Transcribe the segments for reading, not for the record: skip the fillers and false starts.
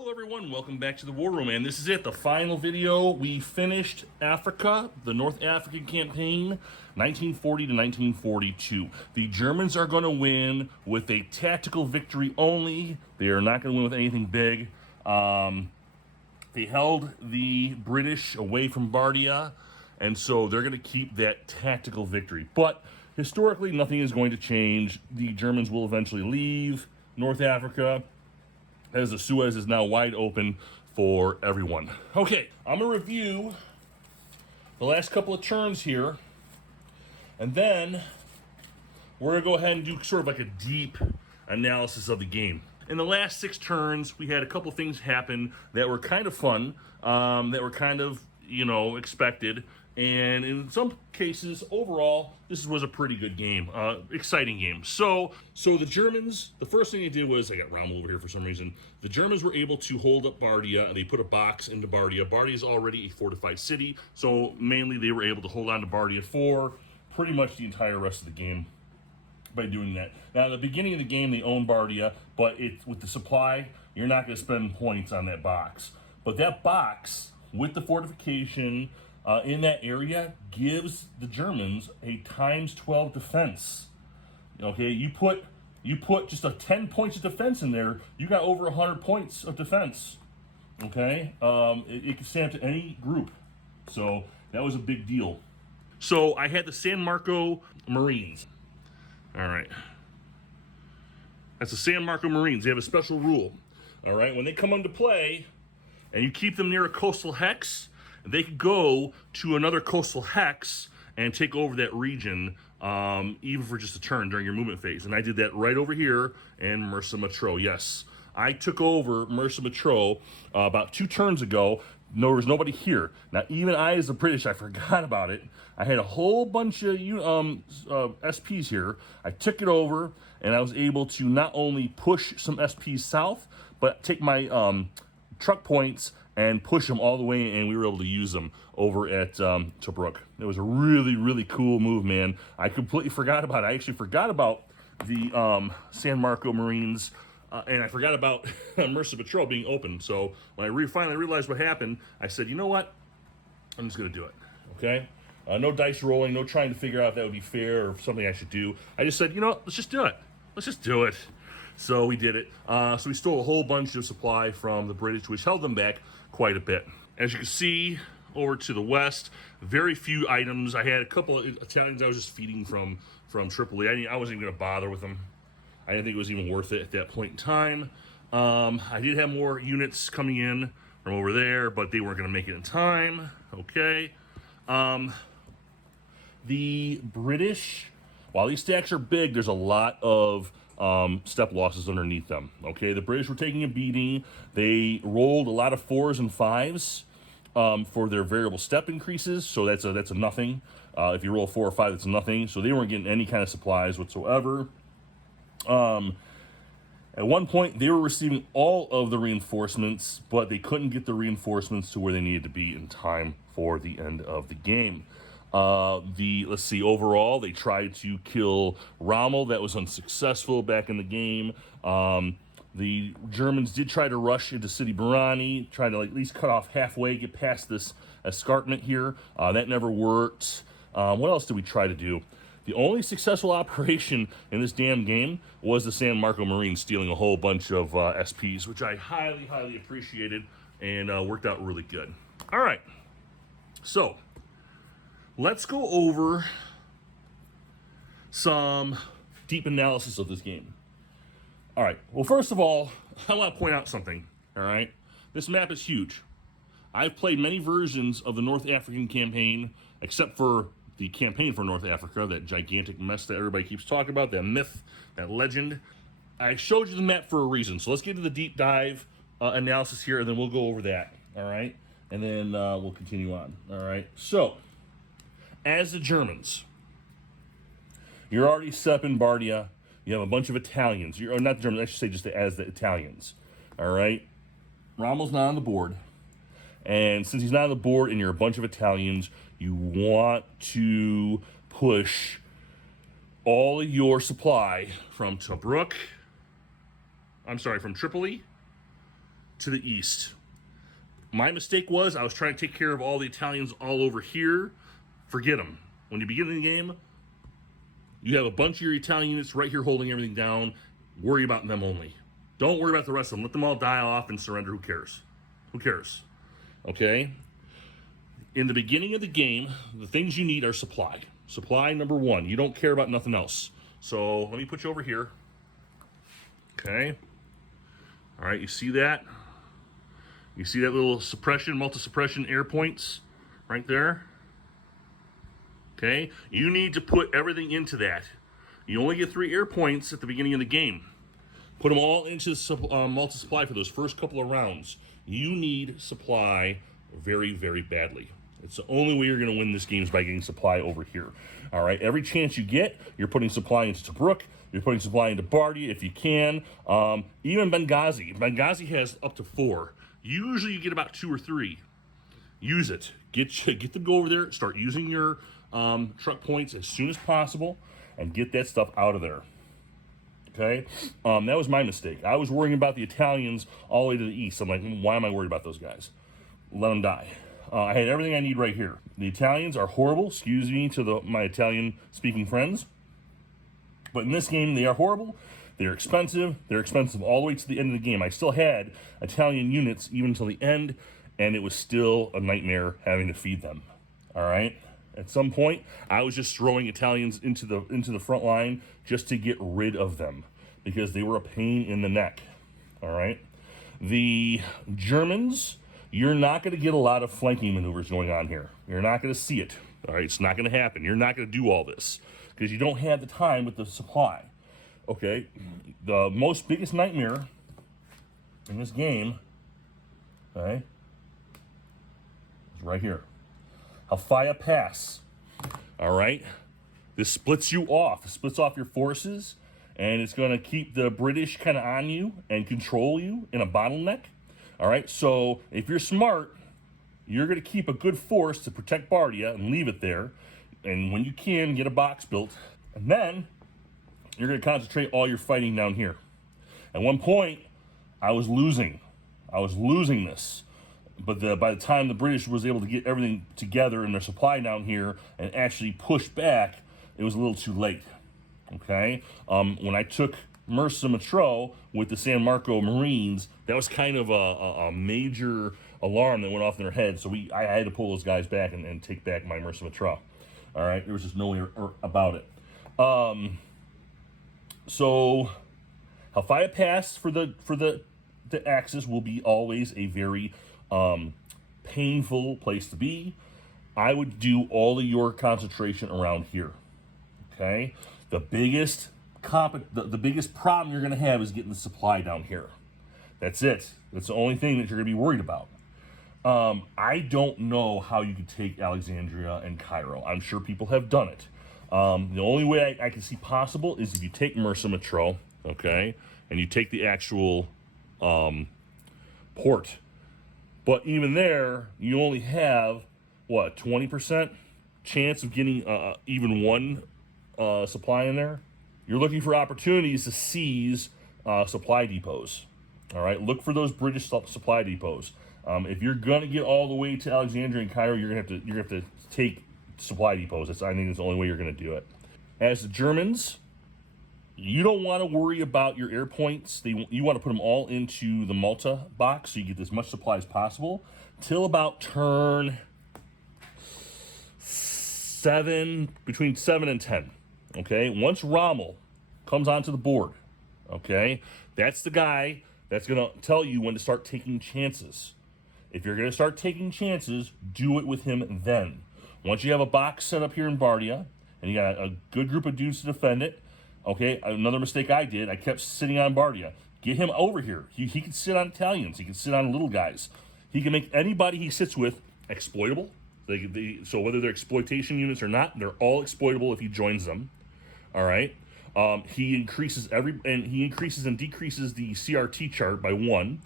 Hello everyone, welcome back to the War Room, and this is it, the final video. We finished Africa, the North African campaign, 1940 to 1942. The Germans are going to win with a tactical victory only. They are not going to win with anything big. They held the British away from Bardia, and so they're going to keep that tactical victory. But historically, nothing is going to change. The Germans will eventually leave North Africa, as the Suez is now wide open for everyone. Okay, I'm going to review the last couple of turns here, and then we're going to go ahead and do sort of like a deep analysis of the game. In the last 6 turns, we had a couple things happen that were kind of fun, that were kind of, expected. And in some cases, overall, this was a pretty good game, exciting game. So the Germans, the first thing they did was, I got Rommel over here for some reason. The Germans were able to hold up Bardia. They put a box into Bardia. Bardia is already a fortified city, so mainly they were able to hold on to Bardia for pretty much the entire rest of the game by doing that. Now, at the beginning of the game, they own Bardia, but with the supply, you're not going to spend points on that box. But that box, with the fortification in that area, gives the Germans a times 12 defense. Okay, you put just a 10 points of defense in there, you got over 100 points of defense. Okay, it can stand up to any group, so that was a big deal. So I had the San Marco Marines. All right, that's the San Marco Marines. They have a special rule. All right, when they come into play, and you keep them near a coastal hex, they could go to another coastal hex and take over that region, even for just a turn during your movement phase. And I did that right over here in Mersa Matruh. Yes, I took over Mersa Matruh about 2 turns ago. There was nobody here. Now, even I, as a British, I forgot about it. I had a whole bunch of SPs here. I took it over, and I was able to not only push some SPs south, but take my truck points and push them all the way, and we were able to use them over at Tobruk. It was a really, really cool move, man. I completely forgot about it. I actually forgot about the San Marco Marines, and I forgot about Mersa Matruh being open. So when I finally realized what happened, I said, you know what? I'm just going to do it, okay? No dice rolling, no trying to figure out if that would be fair or something I should do. I just said, let's just do it. Let's just do it. So we did it. So we stole a whole bunch of supply from the British, which held them back quite a bit. As you can see, over to the west, very few items. I had a couple of Italians I was just feeding from Tripoli. I wasn't even going to bother with them. I didn't think it was even worth it at that point in time. I did have more units coming in from over there, but they weren't going to make it in time. Okay. The British, while these stacks are big, there's a lot of step losses underneath them. Okay, the British were taking a beating. They rolled a lot of 4s and 5s for their variable step increases, so that's a nothing. If you roll 4 or 5, that's nothing. So they weren't getting any kind of supplies whatsoever. At one point, they were receiving all of the reinforcements, but they couldn't get the reinforcements to where they needed to be in time for the end of the game. Let's see, overall, they tried to kill Rommel. That was unsuccessful back in the game. The Germans did try to rush into City Barani, try to at least cut off halfway, get past this escarpment here. That never worked. What else did we try to do? The only successful operation in this damn game was the San Marco Marines stealing a whole bunch of SPs, which I highly, highly appreciated, and worked out really good. All right, so let's go over some deep analysis of this game. All right, well, first of all, I want to point out something, all right? This map is huge. I've played many versions of the North African campaign, except for the campaign for North Africa, that gigantic mess that everybody keeps talking about, that myth, that legend. I showed you the map for a reason, so let's get to the deep dive analysis here, and then we'll go over that, all right? And then we'll continue on, all right? So, as the Germans, you're already set up in Bardia. You have a bunch of Italians. Or not the Germans, I should say just as the Italians. All right? Rommel's not on the board. And since he's not on the board and you're a bunch of Italians, you want to push all your supply from Tobruk, from Tripoli to the east. My mistake was I was trying to take care of all the Italians all over here. Forget them. When you begin the game, you have a bunch of your Italian units right here holding everything down. Worry about them only. Don't worry about the rest of them. Let them all die off and surrender. Who cares? Who cares? Okay? In the beginning of the game, the things you need are supply. Supply number one. You don't care about nothing else. So let me put you over here. Okay? All right, you see that? You see that little suppression, multi-suppression air points right there? Okay? You need to put everything into that. You only get 3 air points at the beginning of the game. Put them all into multi-supply for those first couple of rounds. You need supply very, very badly. It's the only way you're going to win this game is by getting supply over here. All right? Every chance you get, you're putting supply into Tobruk. You're putting supply into Bardia if you can. Even Benghazi. Benghazi has up to 4. Usually you get about 2 or 3. Use it. Get them to go over there. Start using your truck points as soon as possible and get that stuff out of there. Okay? That was my mistake. I was worrying about the Italians all the way to the east. I'm like, why am I worried about those guys? Let them die. I had everything I need right here. The Italians are horrible. Excuse me to my Italian-speaking friends. But in this game, they are horrible. They're expensive. They're expensive all the way to the end of the game. I still had Italian units even until the end, and it was still a nightmare having to feed them. All right? At some point, I was just throwing Italians into the front line just to get rid of them because they were a pain in the neck. All right? The Germans, you're not going to get a lot of flanking maneuvers going on here. You're not going to see it. All right? It's not going to happen. You're not going to do all this because you don't have the time with the supply. Okay? The biggest nightmare in this game, okay, is right here. Halfaya Pass. All right? This splits you off. It splits off your forces, and it's going to keep the British kind of on you and control you in a bottleneck. All right? So if you're smart, you're going to keep a good force to protect Bardia and leave it there. And when you can, get a box built. And then you're going to concentrate all your fighting down here. At one point, I was losing this. But by the time the British was able to get everything together and their supply down here and actually push back, it was a little too late. Okay? When I took Mersa Matro with the San Marco Marines, that was kind of a major alarm that went off in their head. So I had to pull those guys back and take back my Mersa Matro. All right? There was just no way about it. So Halfaya Pass for the Axis will be always a very painful place to be. I would do all of your concentration around here. Okay? The biggest problem you're going to have is getting the supply down here. That's it. That's the only thing that you're going to be worried about. I don't know how you could take Alexandria and Cairo. I'm sure people have done it. The only way I can see possible is if you take Mersa Matro, okay, and you take the actual port. But even there, you only have, 20% chance of getting even one supply in there? You're looking for opportunities to seize supply depots. All right, look for those British supply depots. If you're gonna get all the way to Alexandria and Cairo, you're gonna have to take supply depots. I think that's the only way you're gonna do it. As the Germans, you don't want to worry about your air points. You want to put them all into the Malta box so you get as much supply as possible till about turn 7, between 7 and 10. Okay, once Rommel comes onto the board, okay, that's the guy that's going to tell you when to start taking chances. If you're going to start taking chances, do it with him then. Once you have a box set up here in Bardia, and you got a good group of dudes to defend it, okay, another mistake I did, I kept sitting on Bardia. Get him over here. He can sit on Italians. He can sit on little guys. He can make anybody he sits with exploitable. So whether they're exploitation units or not, they're all exploitable if he joins them. All right. He increases and decreases the CRT chart by 1.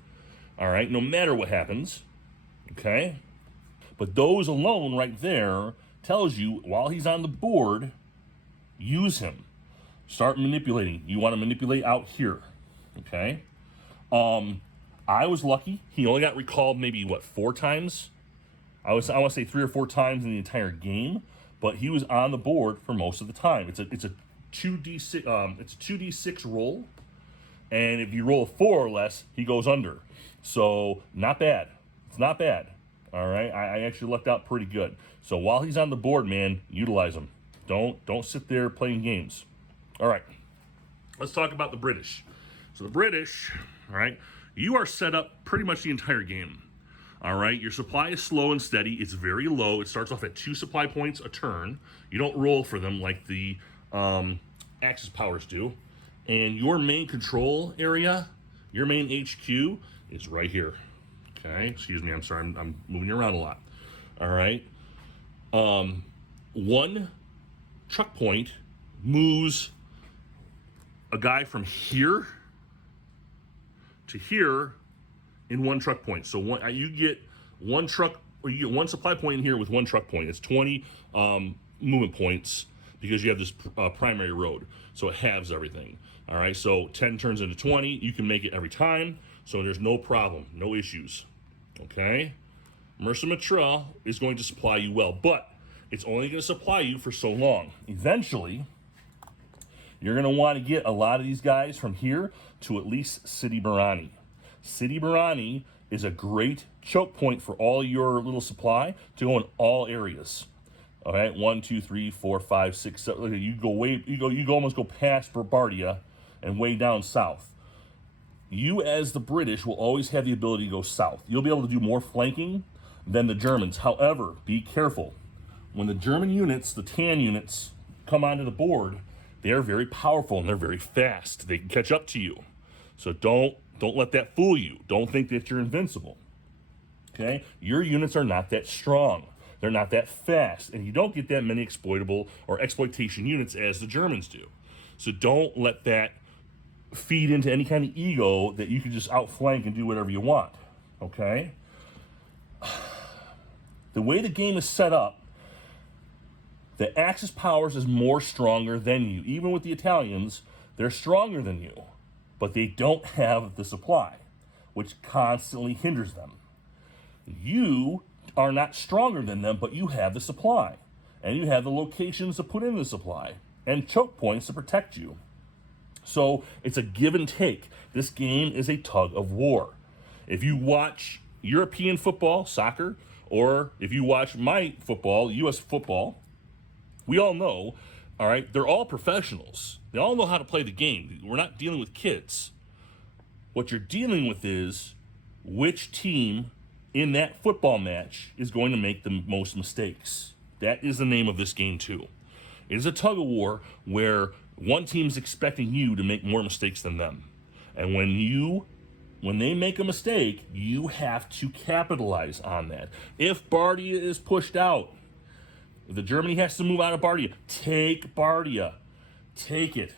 All right. No matter what happens. Okay. But those alone right there tells you while he's on the board, use him. Start manipulating. You want to manipulate out here. Okay. I was lucky. He only got recalled maybe, what, 4 times? I want to say 3 or 4 times in the entire game, but he was on the board for most of the time. It's a 2d6 it's a 2d6 roll, and if you roll a 4 or less, he goes under. So not bad. It's not bad. All right, I actually lucked out pretty good. So while he's on the board, man, utilize him. Don't sit there playing games. All right, let's talk about the British. So the British, all right, you are set up pretty much the entire game. All right, your supply is slow and steady. It's very low. It starts off at 2 supply points a turn. You don't roll for them like the Axis powers do. And your main control area, your main HQ, is right here. Okay, excuse me, I'm sorry, I'm moving you around a lot. All right, 1 truck point moves a guy from here to here in 1 truck point. So you get 1 truck, or you get 1 supply point in here with 1 truck point. It's 20 movement points because you have this primary road. So it halves everything. All right, so 10 turns into 20. You can make it every time, so there's no problem, no issues. Okay? Mercer Matra is going to supply you well, but it's only going to supply you for so long. Eventually, you're going to want to get a lot of these guys from here to at least City Barani. City Barani is a great choke point for all your little supply to go in all areas. All right, 1, 2, 3, 4, 5, 6, 7. You go almost go past Barbadia and way down south. You, as the British, will always have the ability to go south. You'll be able to do more flanking than the Germans. However, be careful. When the German units, the TAN units, come onto the board, they are very powerful and they're very fast. They can catch up to you. So don't let that fool you. Don't think that you're invincible. Okay? Your units are not that strong. They're not that fast. And you don't get that many exploitable or exploitation units as the Germans do. So don't let that feed into any kind of ego that you can just outflank and do whatever you want. Okay? The way the game is set up, the Axis powers is more stronger than you. Even with the Italians, they're stronger than you. But they don't have the supply, which constantly hinders them. You are not stronger than them, but you have the supply. And you have the locations to put in the supply. And choke points to protect you. So it's a give and take. This game is a tug of war. If you watch European football, soccer, or if you watch my football, U.S. football, we all know, all right, they're all professionals. They all know how to play the game. We're not dealing with kids. What you're dealing with is which team in that football match is going to make the most mistakes. That is the name of this game too. It is a tug of war where one team's expecting you to make more mistakes than them. And when they make a mistake, you have to capitalize on that. If Bardia is pushed out, if the Germany has to move out of Bardia, take Bardia. Take it.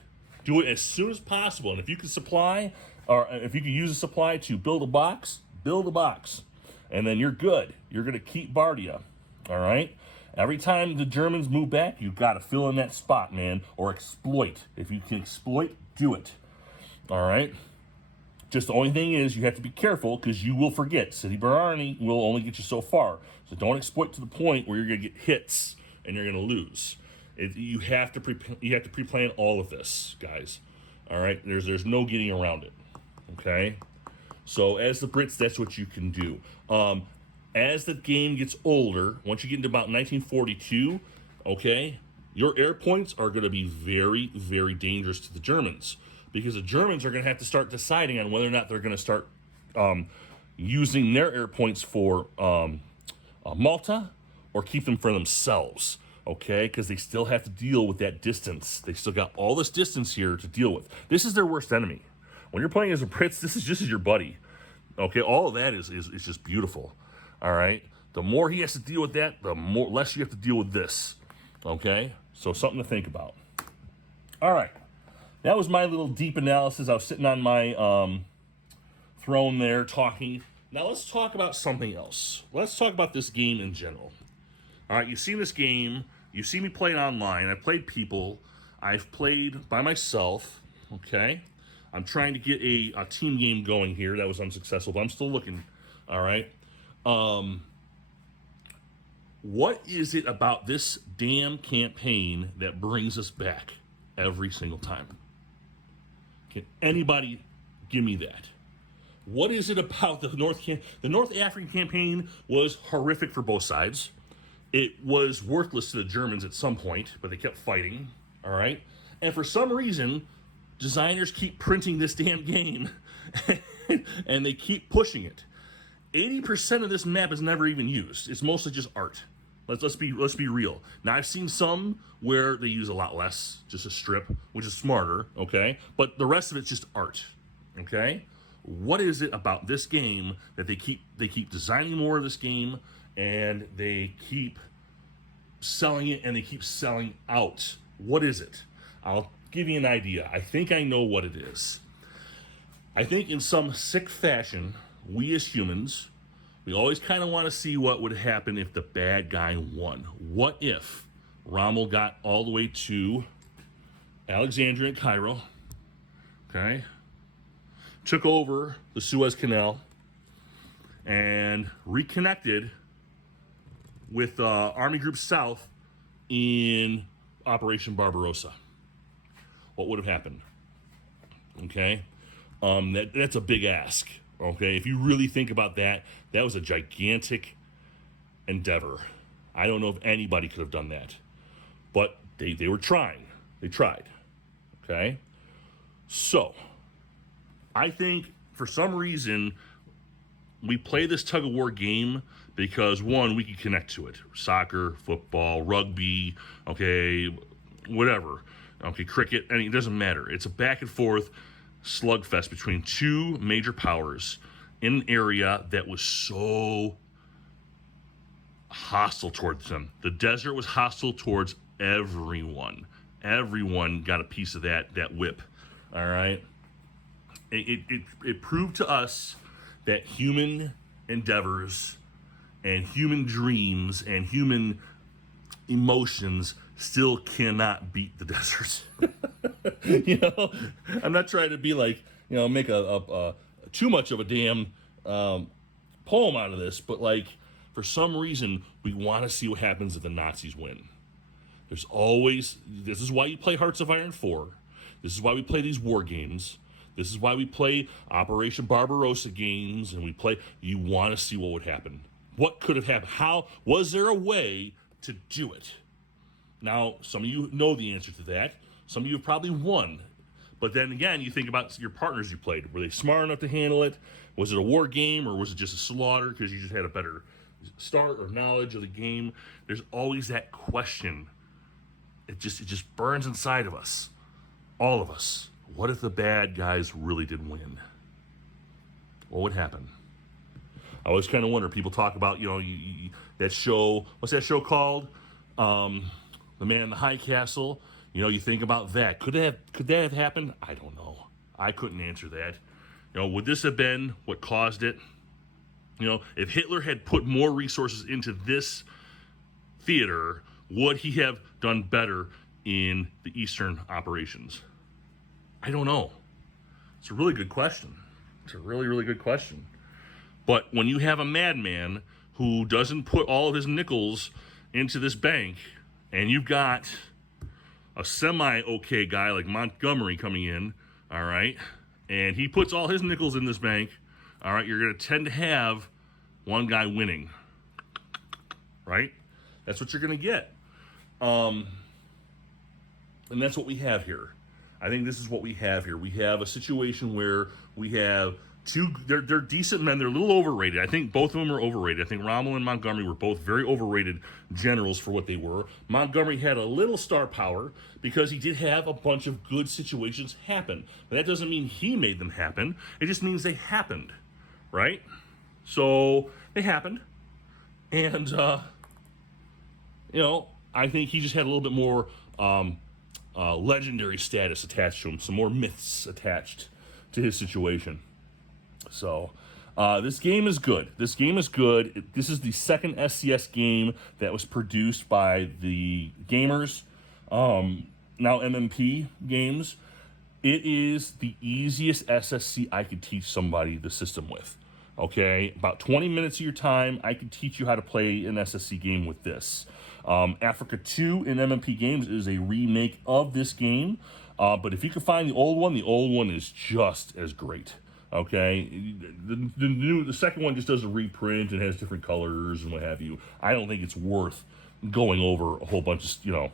Do it as soon as possible. And if you can supply, or if you can use a supply to build a box, build a box. And then you're good. You're going to keep Bardia. All right? Every time the Germans move back, you've got to fill in that spot, man, or exploit. If you can exploit, do it. All right? Just the only thing is you have to be careful because you will forget. City Barani will only get you so far. So don't exploit to the point where you're going to get hits and you're going to lose. You have to pre-plan all of this, guys. All right? There's no getting around it. Okay? So as the Brits, that's what you can do. As the game gets older, once you get into about 1942, okay, your air points are going to be very, very dangerous to the Germans because the Germans are going to have to start deciding on whether or not they're going to start using their air points for Malta or keep them for themselves, okay, because they still have to deal with that distance. They still got all this distance here to deal with. This is their worst enemy. When you're playing as the Brits, this is just as your buddy, okay? All of that is just beautiful. All right, the more he has to deal with that, the less you have to deal with this. Okay, so something to think about. All right, that was my little deep analysis. I was sitting on my throne there talking. Now let's talk about something else. Let's talk about this game in general. All right, you've seen this game. You've seen me play it online. I've played people. I've played by myself. Okay, I'm trying to get a team game going here. That was unsuccessful, but I'm still looking. All right. What is it about this damn campaign that brings us back every single time? Can anybody give me that? What is it about the North African campaign was horrific for both sides. It was worthless to the Germans at some point, but they kept fighting, all right? And for some reason, designers keep printing this damn game, and they keep pushing it. 80% of this map is never even used. It's mostly just art. Let's be real. Now, I've seen some where they use a lot less, just a strip, which is smarter, okay? But the rest of it's just art, okay? What is it about this game that they keep designing more of this game, and they keep selling it, and they keep selling out? What is it? I'll give you an idea. I think I know what it is. I think in some sick fashion, we as humans, we always kind of want to see what would happen if the bad guy won. What if Rommel got all the way to Alexandria and Cairo, okay, took over the Suez Canal, and reconnected with Army Group South in Operation Barbarossa? What would have happened? Okay, that's a big ask. Okay, if you really think about that, that was a gigantic endeavor. I don't know if anybody could have done that, but they were trying. They tried. Okay, so I think for some reason we play this tug of war game because, one, we can connect to it. Soccer, football, rugby, okay, whatever. Okay, cricket, it doesn't matter. It's a back and forth slugfest between two major powers in an area that was so hostile towards them. The desert was hostile towards everyone. Everyone got a piece of that whip. All right. It proved to us that human endeavors and human dreams and human emotions still cannot beat the desert. I'm not trying to be like, make a too much of a damn poem out of this, but like, for some reason, we want to see what happens if the Nazis win. This is why you play Hearts of Iron 4. This is why we play these war games. This is why we play Operation Barbarossa games, and you want to see what would happen. What could have happened? Was there a way to do it? Now, some of you know the answer to that. Some of you have probably won. But then again, you think about your partners you played. Were they smart enough to handle it? Was it a war game, or was it just a slaughter because you just had a better start or knowledge of the game? There's always that question. It just burns inside of us. All of us. What if the bad guys really did win? What would happen? I always kind of wonder. People talk about, that show. What's that show called? The Man in the High Castle. You think about that. Could that have happened? I don't know. I couldn't answer that. Would this have been what caused it? If Hitler had put more resources into this theater, would he have done better in the Eastern operations? I don't know. It's a really good question. It's a really, really good question. But when you have a madman who doesn't put all of his nickels into this bank, and you've got a semi-okay guy like Montgomery coming in, all right, and he puts all his nickels in this bank, all right, you're going to tend to have one guy winning, right? That's what you're going to get. And that's what we have here. I think this is what we have here. We have a situation where we have they're decent men. They're a little overrated. I think both of them are overrated. I think Rommel and Montgomery were both very overrated generals for what they were. Montgomery had a little star power because he did have a bunch of good situations happen. But that doesn't mean he made them happen. It just means they happened, right? So they happened. And, I think he just had a little bit more legendary status attached to him, some more myths attached to his situation. So, this game is good. This is the second SCS game that was produced by the gamers, now MMP Games. It is the easiest SSC I could teach somebody the system with. Okay, about 20 minutes of your time, I could teach you how to play an SSC game with this. Africa 2 in MMP Games is a remake of this game, but if you can find the old one is just as great. Okay, the second one just does a reprint and has different colors and what have you. I don't think it's worth going over a whole bunch of,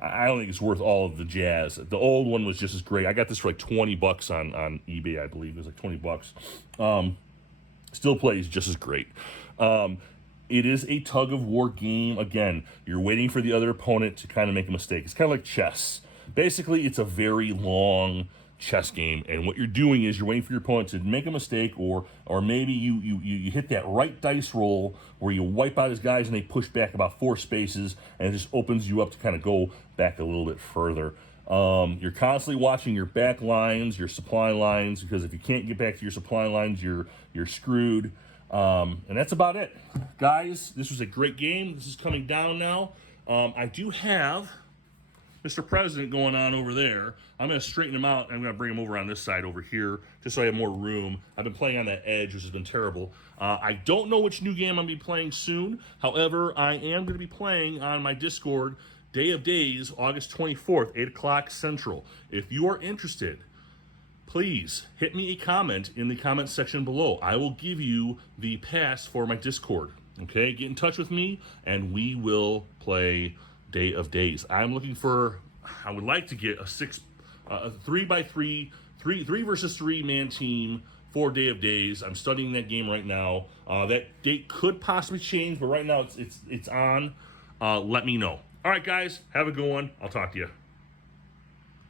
I don't think it's worth all of the jazz. The old one was just as great. I got this for like 20 bucks on eBay, I believe. It was like 20 bucks. Still plays just as great. It is a tug of war game. Again, you're waiting for the other opponent to kind of make a mistake. It's kind of like chess. Basically, it's a very long chess game, and what you're doing is you're waiting for your opponent to make a mistake, or maybe you hit that right dice roll where you wipe out his guys and they push back about 4 spaces, and it just opens you up to kind of go back a little bit further. You're constantly watching your back lines, your supply lines, because if you can't get back to your supply lines, you're screwed. And that's about it. Guys, this was a great game. This is coming down now. I do have Mr. President going on over there. I'm going to straighten him out, and I'm going to bring him over on this side over here, just so I have more room. I've been playing on that edge, which has been terrible. I don't know which new game I'm going to be playing soon. However, I am going to be playing on my Discord Day of Days, August 24th, 8 o'clock Central. If you are interested, please hit me a comment in the comment section below. I will give you the pass for my Discord. Okay, get in touch with me, and we will play Day of Days. I'm looking for, I would like to get a 3x3, 3 versus 3 man team for Day of Days. I'm studying that game right now. That date could possibly change, but right now it's on. Let me know. All right, guys, have a good one. I'll talk to you.